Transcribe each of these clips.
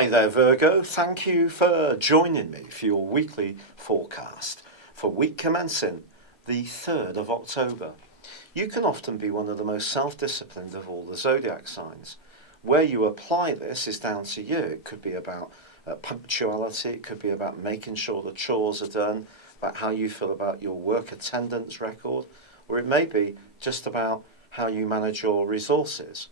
Hi there, Virgo. Thank you for joining me for your weekly forecast for week commencing the 3rd of October. You can often be one of the most self-disciplined of all the zodiac signs. Where you apply this is down to you. It could be about punctuality, it could be about making sure the chores are done, about how you feel about your work attendance record, or it may be just about how you manage your resources.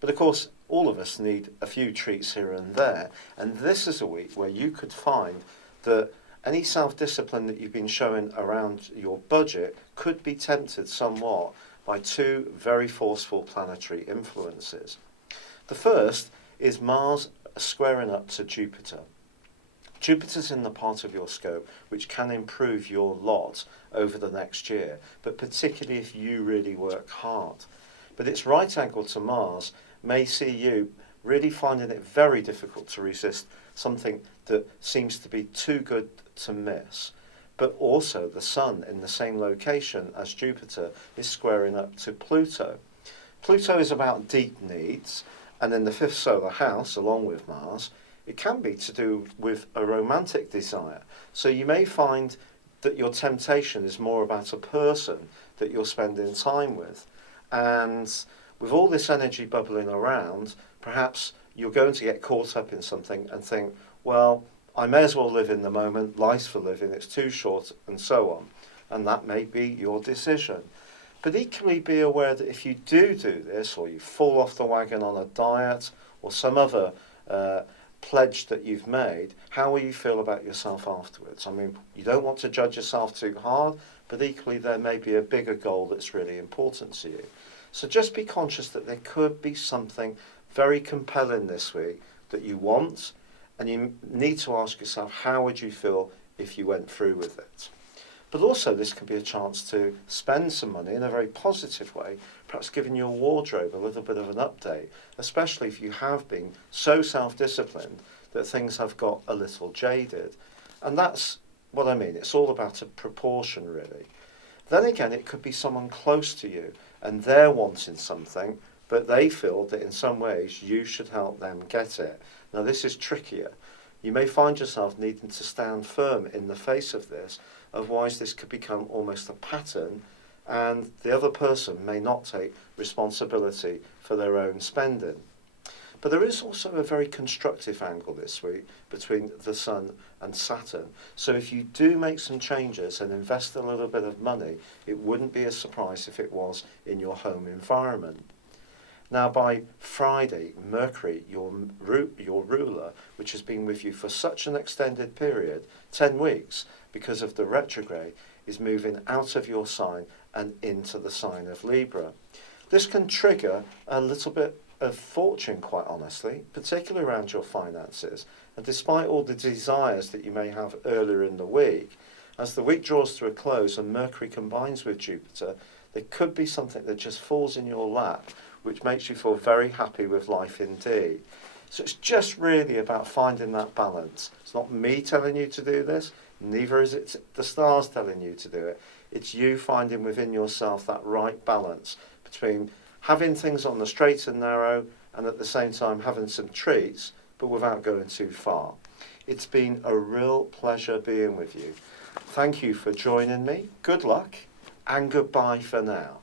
But of course, all of us need a few treats here and there, and this is a week where you could find that any self-discipline that you've been showing around your budget could be tempted somewhat by two very forceful planetary influences. The first is Mars squaring up to Jupiter. Jupiter's in the part of your scope which can improve your lot over the next year, but particularly if you really work hard. But its right angle to Mars may see you really finding it very difficult to resist something that seems to be too good to miss. But also the Sun in the same location as Jupiter is squaring up to Pluto. Pluto is about deep needs, and in the 5th solar house, along with Mars, it can be to do with a romantic desire. So you may find that your temptation is more about a person that you're spending time with. And with all this energy bubbling around, perhaps you're going to get caught up in something and think, well, I may as well live in the moment, life's for living, it's too short, and so on. And that may be your decision. But equally be aware that if you do this, or you fall off the wagon on a diet, or some other pledge that you've made, how will you feel about yourself afterwards? I mean, you don't want to judge yourself too hard, but equally there may be a bigger goal that's really important to you. So just be conscious that there could be something very compelling this week that you want, and you need to ask yourself, how would you feel if you went through with it? But also this can be a chance to spend some money in a very positive way, perhaps giving your wardrobe a little bit of an update, especially if you have been so self-disciplined that things have got a little jaded. And that's what I mean, it's all about a proportion really. Then again, it could be someone close to you and they're wanting something, but they feel that in some ways you should help them get it. Now this is trickier. You may find yourself needing to stand firm in the face of this, otherwise this could become almost a pattern and the other person may not take responsibility for their own spending. But there is also a very constructive angle this week between the Sun and Saturn. So if you do make some changes and invest a little bit of money, it wouldn't be a surprise if it was in your home environment. Now by Friday, Mercury, your ruler, which has been with you for such an extended period, 10 weeks, because of the retrograde, is moving out of your sign and into the sign of Libra. This can trigger a little bit of fortune, quite honestly, particularly around your finances. And despite all the desires that you may have earlier in the week, as the week draws to a close and Mercury combines with Jupiter, there could be something that just falls in your lap, which makes you feel very happy with life indeed. So it's just really about finding that balance. It's not me telling you to do this, neither is it the stars telling you to do it. It's you finding within yourself that right balance between having things on the straight and narrow and at the same time having some treats, but without going too far. It's been a real pleasure being with you. Thank you for joining me. Good luck and goodbye for now.